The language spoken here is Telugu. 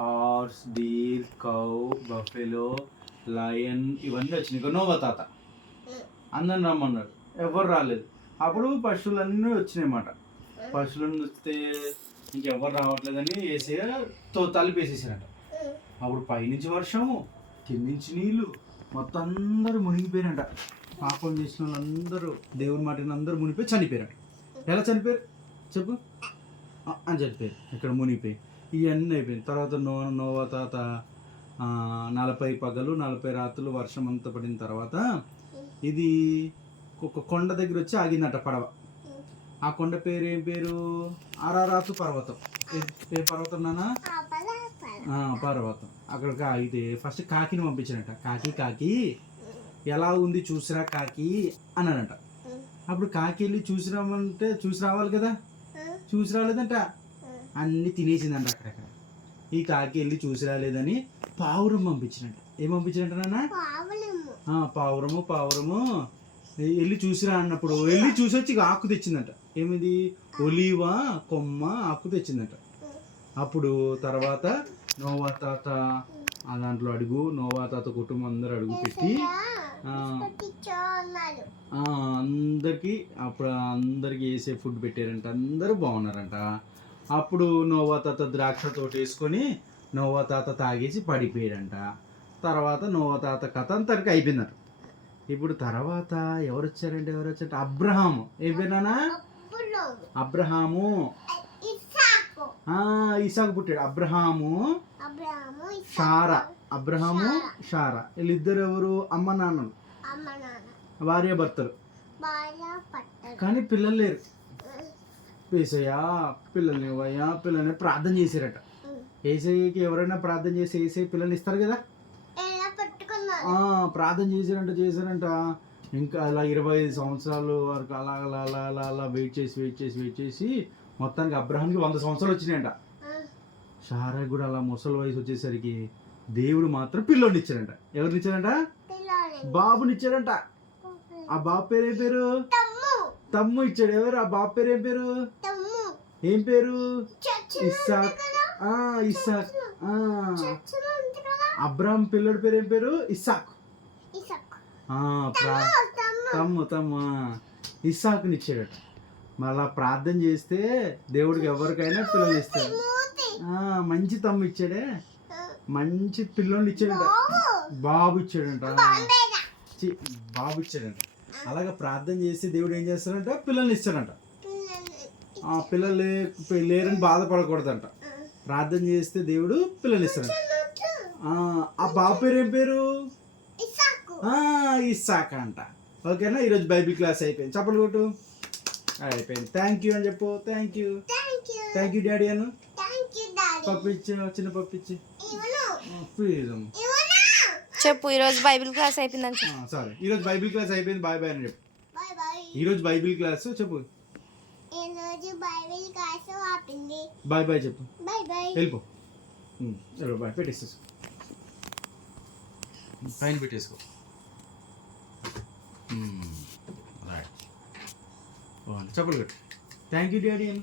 Horse deer cow buffalo lion ఇవన్నీ వచ్చినాయి. ఇక నోవా తాత. అందరిని రమ్మన్నాడు. ఎవరు రాలేదు. అప్పుడు పశువులన్నీ వచ్చినాయి అన్నమాట. పశువులను వస్తే ఇంకెవరు రావట్లేదని వేసే తో తలిపేసేసారట అప్పుడు పైనుంచి వర్షము కింద నుంచి నీళ్ళు మొత్తం అందరూ మునిగిపోయారంట పాపం చేసిన వాళ్ళందరూ దేవుని మాటని అందరూ మునిగిపోయి చనిపోయారట. ఎలా చనిపోయారు? చెప్పు. అని చనిపోయారు. ఇక్కడ మునిగిపోయి ఇవన్నీ అయిపోయింది. తర్వాత నో నోవా తాత నలభై పగలు నలభై రాత్రులు వర్షం అంతా పడిన తర్వాత ఇది ఒక కొండ దగ్గర వచ్చి ఆగిందట పడవ. ఆ కొండ పేరు ఏం పేరు? అరారాతు పర్వతం. ఏ- ఏ పర్వతం నానా పర్వతం. అక్కడికి ఆగితే ఫస్ట్ కాకిని పంపించారంట. కాకి కాకి ఎలా ఉంది చూసిరా కాకి అన్నాడంట అప్పుడు కాకి వెళ్ళి చూసి రామంటే చూసి రావాలి కదా? చూసి రాలేదంట. అన్ని తినేసిందంట అక్కడక్కడ. ఈ కాకి వెళ్ళి చూసి రాలేదని పావురం పంపించినట్ట. ఏం పంపించినట్ట నాన్న? పావురము. పావురము వెళ్ళి చూసిరా అన్నప్పుడు. వెళ్ళి చూసి వచ్చి ఇక ఆకు తెచ్చిందంట. ఏమిది? ఒలీవా కొమ్మ ఆకు తెచ్చిందంట. అప్పుడు తర్వాత నోవా తాత ఆ దాంట్లో అడుగు నోవా తాత కుటుంబం అందరూ అడుగు పెట్టి అందరికీ అప్పుడు అందరికి వేసే ఫుడ్ పెట్టారంట. అందరూ బాగున్నారంట. అప్పుడు నోవా తాత ద్రాక్ష తోట వేసుకొని నోవా తాత తాగేసి పడిపోయాడంట. తర్వాత నోవా తాత కథ అంతటికి అయిపోయిందంట. ఇప్పుడు తర్వాత ఎవరు వచ్చారంటే ఎవరు వచ్చారంటే అబ్రహాము. ఏ పేరునా అబ్రహాము ఇసాకు పుట్టాడు. అబ్రహాము. షారా. అబ్రహాము షారా. వీళ్ళిద్దరు ఎవరు అమ్మ నాన్నలు భార్య భర్తలు కానీ పిల్లలు లేరు. ఏసయ్యా పిల్లల్ని ఇవ్వయ్యా పిల్లల్ని ప్రార్థన చేశారట ఏసయ్యకి ఎవరైనా ప్రార్థన చేసి ఏసై పిల్లల్ని ఇస్తారు కదా? ప్రార్థన చేశారంట చేశారంట ఇంకా అలా ఇరవై ఐదు సంవత్సరాలు వరకు అలా అలా అలా అలా అలా వెయిట్ చేసి వెయిట్ చేసి వెయిట్ చేసి మొత్తానికి అబ్రహాంకి వంద సంవత్సరాలు వచ్చినాయంట. షారా కూడా అలా ముసలి వయసు వచ్చేసరికి దేవుడు మాత్రం పిల్లోని ఇచ్చారంట ఎవరిని ఇచ్చారంట బాబుని ఇచ్చారంట ఆ బాబు పేరు ఏం పేరు? తమ్ము. ఇచ్చాడు. ఎవరు? ఆ బాబు పేరు ఏం పేరు? ఏం పేరు? ఇస్సాక్ ఆ ఇస్సాక్ ఆ. అబ్రాహం పిల్లడి పేరు ఏం పేరు? ఇస్సాక్ తమ్ము తమ్ము. ఇస్సాకుని ఇచ్చాడట మళ్ళా ప్రార్థన చేస్తే దేవుడికి ఎవరికైనా పిల్లలు ఇస్తాడు. మంచి తమ్ము ఇచ్చాడే. మంచి పిల్లోని ఇచ్చాడంట. బాబు. ఇచ్చాడంట. బాబు ఇచ్చాడంట. అలాగా ప్రార్థన చేస్తే దేవుడు ఏం చేస్తాడంట? పిల్లల్ని ఇస్తాడంట. పిల్లలు లే- లేరని బాధపడకూడదంట. ప్రార్థన చేస్తే దేవుడు పిల్లల్ని ఇస్తాడంట. ఆ, ఆ బాబు పేరు ఏం పేరు? ఆ, ఇస్సాక్ అంట. ఓకేనా? ఈరోజు బైబిల్ క్లాస్ అయిపోయింది. చప్పలు కొట్టు. అయిపోయింది. థ్యాంక్ యూ అని చెప్పు. Thank you. Thank you. Daddy అను. పప్పిచ్చి చిన్న పప్పిచ్చి ప్లీజ్ చెప్పు ఈరోజు బైబిల్ క్లాస్ అయిపోయిందని సారీ. ఈరోజు బైబిల్ క్లాస్ అయిపోయింది. బాయ్ బాయ్ అని చెప్పు. ఈరోజు బైబిల్ క్లాస్ చెప్పు. ఈరోజు బైబిల్ క్లాస్ ఆపింది. బాయ్ బాయ్ చెప్పు. Bye bye. వెళ్ళిపో. బాయ్. పెట్టేసేసుకో. పైన పెట్టేసుకో. రైట్. చెప్పలు కట్టు. థ్యాంక్ యూ డాడీ అని